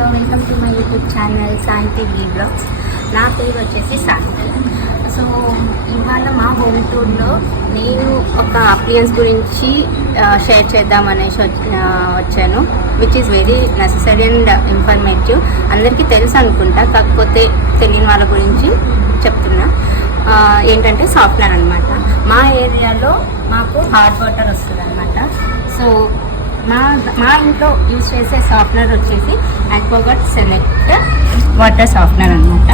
Hello, welcome to my YouTube channel Santhi vlogs. నా పేరు వచ్చేసి సాంతి. సో ఇవాళ మా హోమ్ టూర్లో నేను ఒక అప్లియన్స్ గురించి షేర్ చేద్దామనేసి వచ్చాను, which is very necessary and informative. అందరికీ తెలుసు అనుకుంటా, కాకపోతే తెలియని వాళ్ళ గురించి చెప్తున్నా. ఏంటంటే సాఫ్ట్వేర్ అనమాట. మా ఏరియాలో మాకు హాట్ వాటర్ వస్తుంది అనమాట. సో మా ఇంట్లో యూజ్ చేసే సాఫ్ట్వేర్ వచ్చేసి ఆక్వాగార్డ్ సెలెక్ట్ వాటర్ సాఫ్ట్వేర్ అనమాట.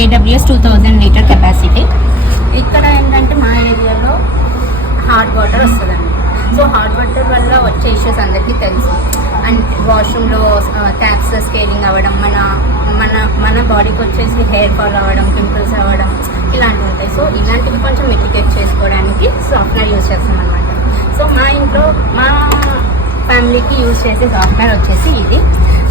AWS 2000 litre capacity. ఇక్కడ ఏంటంటే మా ఏరియాలో హాట్ వాటర్ వస్తుందండి. సో హాట్ వాటర్ వల్ల వచ్చే ఇష్యూస్ అందరికీ తెలుసు. అండ్ వాష్రూమ్లో ట్యాప్స్ స్కేలింగ్ అవ్వడం, మన బాడీకి వచ్చేసి హెయిర్ ఫాల్ అవ్వడం, పింపుల్స్ అవ్వడం, ఇలాంటివి ఉంటాయి. సో ఇలాంటివి కొంచెం మిటిగేట్ చేసుకోవడానికి సాఫ్ట్వేర్ యూజ్ చేస్తాం అనమాట. సో మా ఇంట్లో మా ఫ్యామిలీకి యూజ్ చేసే సాఫ్ట్వేర్ వచ్చేసి ఇది.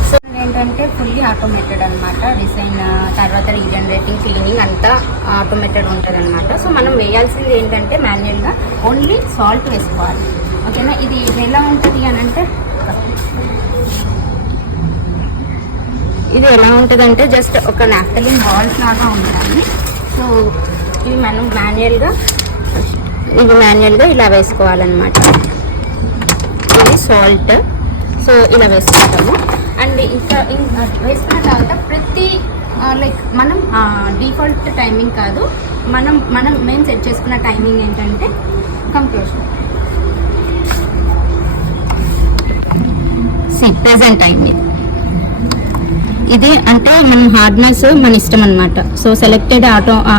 సో ఏంటంటే ఫుల్లీ ఆటోమేటెడ్ అనమాట. డిజైన్ తర్వాత రీజనరేటింగ్, క్లీనింగ్ అంతా ఆటోమేటెడ్ ఉంటుంది అనమాట. సో మనం వేయాల్సింది ఏంటంటే మాన్యువల్గా ఓన్లీ సాల్ట్ వేసుకోవాలి. ఓకేనా. ఇది ఎలా ఉంటుంది అని అంటే, ఇది ఎలా ఉంటుందంటే జస్ట్ ఒక నాఫ్థలిన్ బాల్స్ లాగా ఉంటుంది. సో ఇది మనం మాన్యువల్గా ఇలా వేసుకోవాలన్నమాట. ఇది సాల్ట్. సో ఇలా వేసుకుంటాము. అండ్ ఇంకా వేసుకున్న తర్వాత ప్రతి లైక్ మనం డిఫాల్ట్ టైమింగ్ కాదు, మేము సెట్ చేసుకున్న టైమింగ్ ఏంటంటే కంక్లూషన్ ప్రెజెంట్ టైమింగ్. ఇది అంటే మనం హార్డ్నెస్ మన ఇష్టం అనమాట. సో సెలెక్టెడ్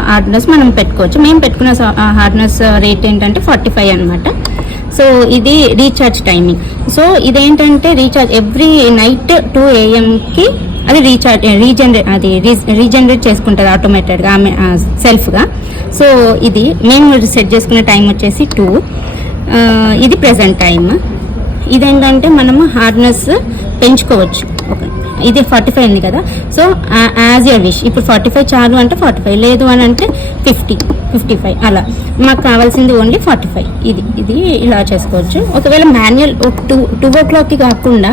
హార్డ్నెస్ మనం పెట్టుకోవచ్చు. మేము పెట్టుకున్న హార్డ్నెస్ రేట్ ఏంటంటే 45 అనమాట. సో ఇది రీఛార్జ్ టైమింగ్. సో ఇదేంటంటే రీఛార్జ్ ఎవ్రీ నైట్ 2 AM అది రీజనరేట్ చేసుకుంటుంది ఆటోమేటెడ్గా, ఆమె సెల్ఫ్గా. సో ఇది మేము సెట్ చేసుకున్న టైం వచ్చేసి 2. ఇది ప్రెజెంట్ టైం. ఇదేంటంటే మనము హార్డ్నెస్ పెంచుకోవచ్చు. ఓకే, ఇది 45 ఉంది కదా. So as your wish. ఇప్పుడు 45 చాలు అంటే 45, లేదు అని అంటే 50, 55 అలా. మాకు కావాల్సింది ఓన్లీ 45. ఇది ఇలా చేసుకోవచ్చు. ఒకవేళ మాన్యువల్ 2 o'clockకి కాకుండా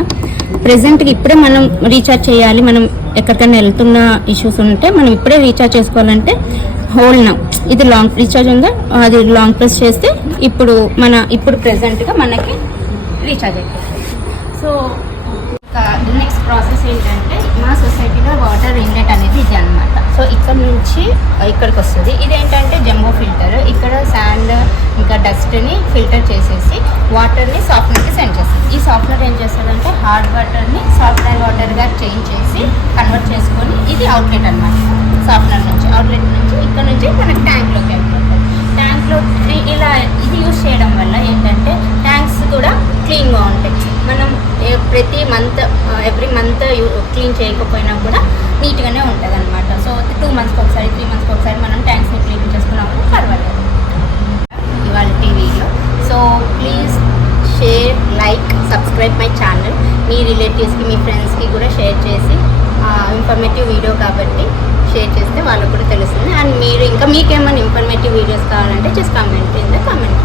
ప్రెజెంట్కి ఇప్పుడే మనం రీఛార్జ్ చేయాలి, మనం ఎక్కడికైనా వెళ్తున్న ఇష్యూస్ ఉంటే మనం ఇప్పుడే రీఛార్జ్ చేసుకోవాలంటే హోల్డ్ నౌ. ఇది లాంగ్ రీఛార్జ్ ఉందా, అది లాంగ్ ప్రెస్ చేస్తే ఇప్పుడు ప్రెజెంట్గా మనకి రీఛార్జ్ అయిపోతుంది. సో నెక్స్ట్ ప్రాసెస్ ఏంటంటే మా సొసైటీలో వాటర్ ఇన్లెట్ అనేది ఇది అనమాట. సో ఇక్కడ నుంచి ఇక్కడికి వస్తుంది. ఇదేంటంటే జంబో ఫిల్టర్. ఇక్కడ శాండ్ ఇంకా డస్ట్ని ఫిల్టర్ చేసేసి వాటర్ని సాఫ్ట్వేర్కి సెండ్ చేస్తుంది. ఈ సాఫ్ట్వేర్ ఏం చేస్తుందంటే హార్డ్ వాటర్ని సాఫ్ట్వేర్ వాటర్గా చేంజ్ చేసి కన్వర్ట్ చేసుకొని ఇది అవుట్లెట్ అనమాట. సాఫ్ట్వేర్ నుంచి అవుట్లెట్ నుంచి ఇక్కడ నుంచి మనకి ట్యాంక్లోకి వెళ్ళిపోతుంది. ట్యాంక్లో ఇలా ఇది యూజ్ చేయడం వల్ల ఏంటంటే ట్యాంక్స్ కూడా క్లీన్గా ఉంటాయి. మనం ప్రతి మంత్ ఎవ్రీ మంత్ క్లీన్ చేయకపోయినా కూడా నీట్గానే ఉంటుంది అనమాట. సో 2 monthsకి ఒకసారి 3 monthsకి ఒకసారి మనం ట్యాంక్స్ని క్లీన్ చేసుకున్నప్పుడు పర్వాలేదు. ఇవాళ టీవీలో. So please share, like, subscribe my channel. మీ రిలేటివ్స్కి, మీ ఫ్రెండ్స్కి కూడా షేర్ చేసి, ఇన్ఫర్మేటివ్ వీడియో కాబట్టి షేర్ చేస్తే వాళ్ళకు కూడా తెలుస్తుంది. అండ్ మీకేమైనా ఇన్ఫర్మేటివ్ వీడియోస్ కావాలంటే just comment in the comment.